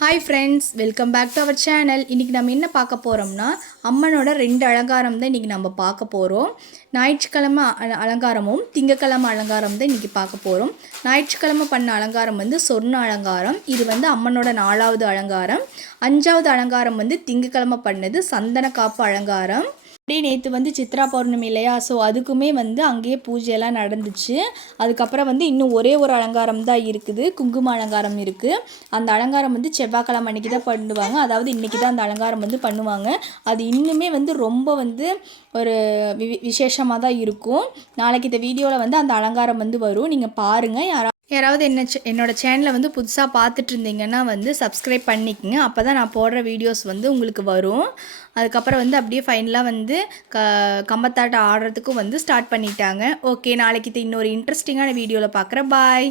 Hi friends, welcome back to our channel. இன்றைக்கி நம்ம என்ன பார்க்க போகிறோம்னா, அம்மனோட 2 அலங்காரம் தான் இன்றைக்கி நம்ம பார்க்க போகிறோம். ஞாயிற்றுக்கிழமை அலங்காரமும் திங்கக்கிழமை அலங்காரம் தான் இன்றைக்கி பார்க்க போகிறோம். ஞாயிற்றுக்கிழமை பண்ண அலங்காரம் வந்து சொர்ண அலங்காரம். இது வந்து அம்மனோட 4வது அலங்காரம். 5வது அலங்காரம் வந்து திங்கக்கிழமை பண்ணது சந்தன காப்பு அலங்காரம். அப்படியே நேற்று வந்து சித்ரா பௌர்ணமி இல்லையா, ஸோ அதுக்குமே வந்து அங்கேயே பூஜையெல்லாம் நடந்துச்சு. அதுக்கப்புறம் வந்து இன்னும் ஒரே ஒரு அலங்காரம் தான் இருக்குது, குங்கும அலங்காரம் இருக்குது. அந்த அலங்காரம் வந்து செவ்வாய்க்கிழமை அன்றைக்கி தான் பண்ணுவாங்க, அதாவது இன்றைக்கி தான் அந்த அலங்காரம் வந்து பண்ணுவாங்க. அது இன்னுமே வந்து ரொம்ப வந்து ஒரு விசேஷமாக தான் இருக்கும். நாளைக்கு இந்த வீடியோவில் வந்து அந்த அலங்காரம் வந்து வரும், நீங்கள் பாருங்கள். யாராவது என்னோட சேனலை வந்து புதுசாக பார்த்துட்டு இருந்தீங்கன்னா வந்து சப்ஸ்கிரைப் பண்ணிக்கங்க, அப்போ தான் நான் போடுற வீடியோஸ் வந்து உங்களுக்கு வரும். அதுக்கப்புறம் வந்து அப்படியே ஃபைனலாக வந்து கம்பத்தாட்டம் ஆடுறதுக்கும் வந்து ஸ்டார்ட் பண்ணிட்டாங்க. ஓகே, நாளைக்கு இன்னொரு இன்ட்ரெஸ்டிங்கான வீடியோவில் பார்க்குறேன். பாய்.